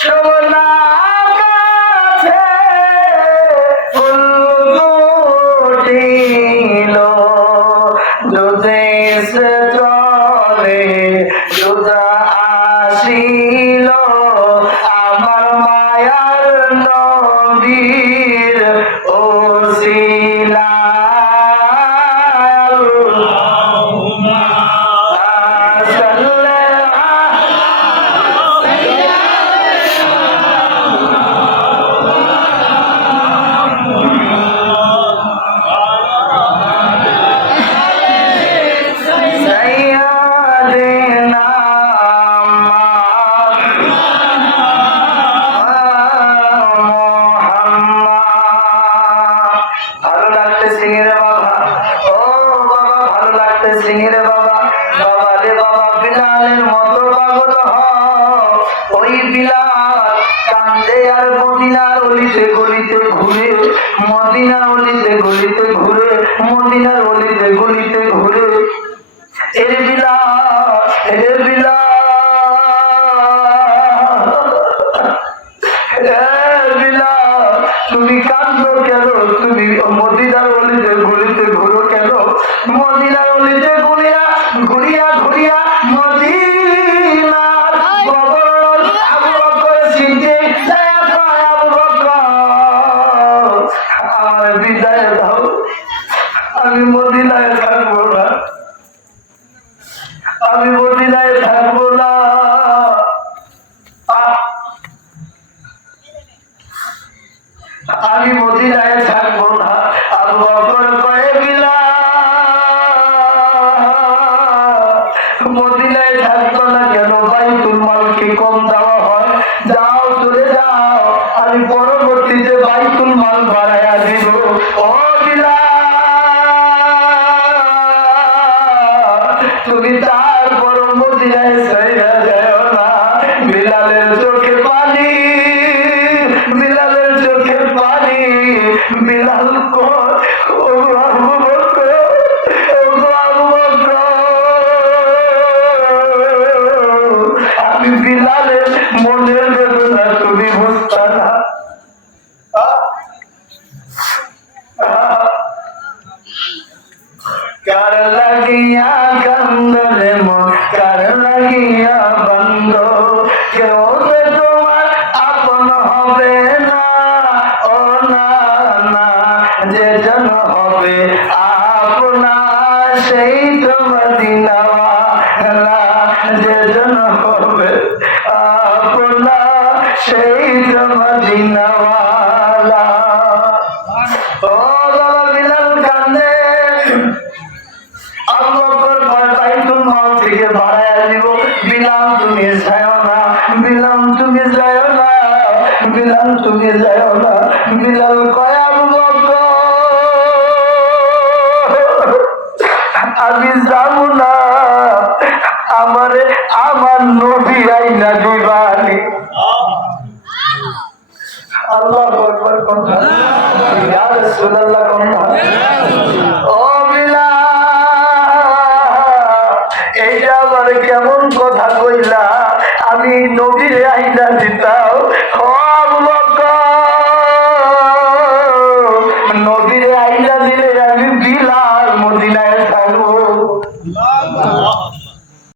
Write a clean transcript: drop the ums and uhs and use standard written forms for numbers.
সোনা গাছে ফুল ফুটিল, দুধে সে জলে দুধ আসিল, আমার মায়ার নবীর ওসিলা। মদিনার অলিতে গলিতে ঘুরে, মদিনার অলিতে গলিতে ঘুরে, এর বিলাল, এর বিলাল, তুমি কাঁদো কেন? তুমি মদিনার অলিতে গলিতে ঘুরো কেন? মদিনার অলিতে ঘুরিয়া ঘুরিয়া ঘুরিয়া মদিনার গভর্নর আবু বকর সিদ্দিক আবু বকর, আমার বিদায় দাও, আমি মদিনায় থাকবো না, আমি মদিনায় থাকবো না। আমি মদিনায় থাকবো না। আবু বকর কয়ে বিলাল, মদিনায় থাকবো না কেন? বাইতুল মালকে কম দেওয়া হয়, যাও চলে যাও, আমি পরবর্তীতে বাইতুল মাল বাড়াইয়া দিব। ও বিলাল, তুমি তারপর মদিনায় ছাইড়া যাও না। বিলালের চোখে পানি, বিলালের চোখে পানি। বিলাল কর, ও আবু বকর, ও আবু বকর, আমি বিলালের মনের বেদনা তুমি বুঝতা না। কার লাগিয়া কান্দরে মন, কার লাগিয়া বন্ধ, কেউ যে তোমার আপন হবে না, ও না না, যে জন হবে আপনা সেই তো মদিনাওয়ালা, যে জন হবে আপনা সেই তো মদিনাওয়ালা। ও বাবা বিলাল কান্দে, আবু বকর বাইতুল মাল থেকে বাড়াইয়া দিব। বিলাল তুমি যাও না, বিলাল তুমি যাও না, বিলাল তুমি যাও না। বিলাল কয় আবু বকর, আমি যাব না, আমারে আমার নবী আইনা দিবানি। আল্লাহু আকবার কোন ইয়া রাসূলুল্লাহ কোন। ও এইটা আবার কেমন কথা কইলা? আমি নবীর আইনা দিতাম,